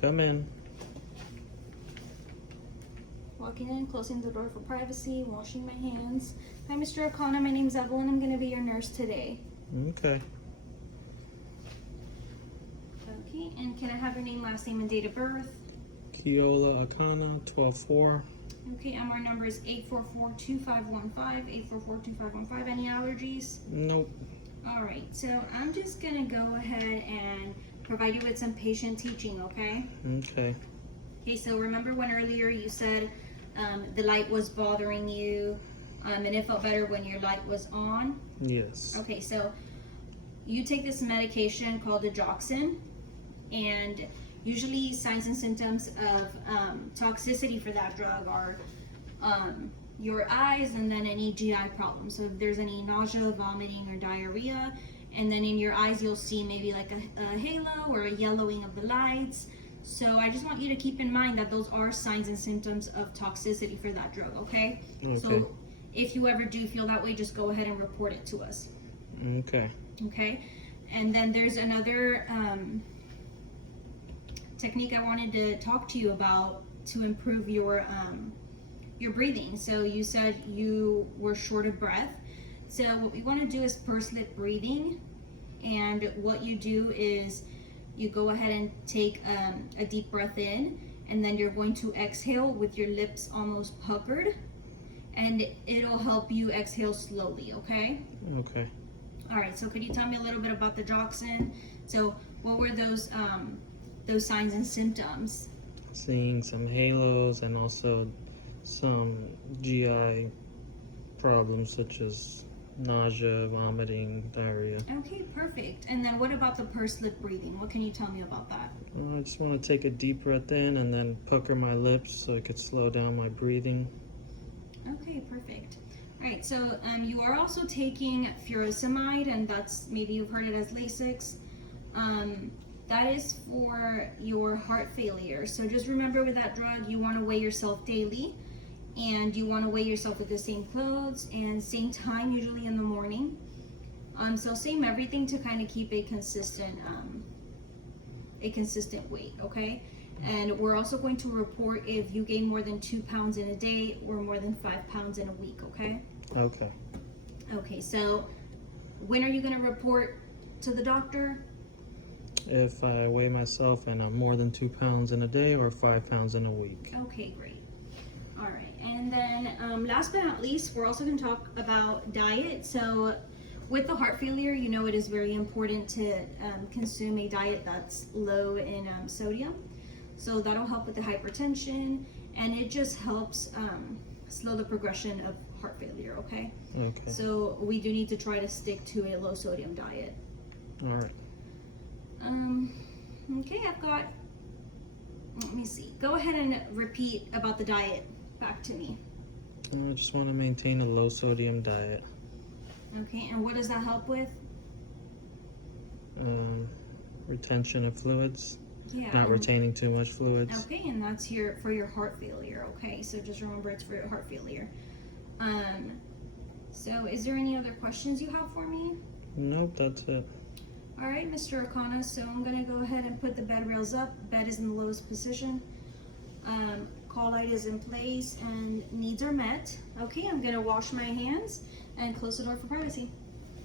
Come in. Walking in, closing the door for privacy, washing my hands. Hi, Mr. O'Connor. My name's Evelyn. I'm going to be your nurse today. Okay. Okay, and can I have your name, last name, and date of birth? Keola Akana, 12-4. Okay, and our number is 844-2515, 844-2515. Any allergies? Nope. All right, so I'm just going to go ahead and provide you with some patient teaching, okay? Okay. Okay, so remember when earlier you said the light was bothering you and it felt better when your light was on? Yes. Okay, so you take this medication called digoxin, and usually signs and symptoms of toxicity for that drug are your eyes and then any GI problems. So if there's any nausea, vomiting, or diarrhea, and then in your eyes you'll see maybe like a halo or a yellowing of the lights. So I just want you to keep in mind that those are signs and symptoms of toxicity for that drug, okay? Okay. So if you ever do feel that way, just go ahead and report it to us. Okay. Okay? And then there's another technique I wanted to talk to you about to improve your breathing. So you said you were short of breath. So what we want to do is pursed lip breathing. And what you do is you go ahead and take a deep breath in, and then you're going to exhale with your lips almost puckered, and it'll help you exhale slowly, okay? Okay. All right, so could you tell me a little bit about the digoxin? So what were those signs and symptoms? Seeing some halos and also some GI problems such as nausea, vomiting, diarrhea. Okay, perfect. And then what about the pursed lip breathing? What can you tell me about that? I just want to take a deep breath in and then pucker my lips so it could slow down my breathing. Okay, perfect. All right, so you are also taking furosemide, and that's, maybe you've heard it as Lasix. That is for your heart failure. So just remember, with that drug, you want to weigh yourself daily, and you want to weigh yourself with the same clothes and same time, usually in the morning. So same everything to kind of keep a consistent weight, okay? And we're also going to report if you gain more than 2 pounds in a day or more than 5 pounds in a week, okay? Okay. Okay, so when are you going to report to the doctor? If I weigh myself and I'm more than 2 pounds in a day or 5 pounds in a week. Okay, great. All right, and then last but not least, we're also going to talk about diet. So with the heart failure, you know it is very important to consume a diet that's low in sodium. So that'll help with the hypertension, and it just helps slow the progression of heart failure, okay? Okay. So we do need to try to stick to a low sodium diet. All right. Okay, I've got, let me see. Go ahead and repeat about the diet back to me. I just want to maintain a low sodium diet. Okay, and what does that help with? Retention of fluids. Yeah. Not retaining too much fluids. Okay, and that's here for your heart failure. Okay, so just remember it's for your heart failure. So is there any other questions you have for me? Nope, that's it. All right, Mr. O'Connor, so I'm gonna go ahead and put the bed rails up. Bed is in the lowest position. Call light is in place and needs are met. Okay, I'm gonna wash my hands and close the door for privacy.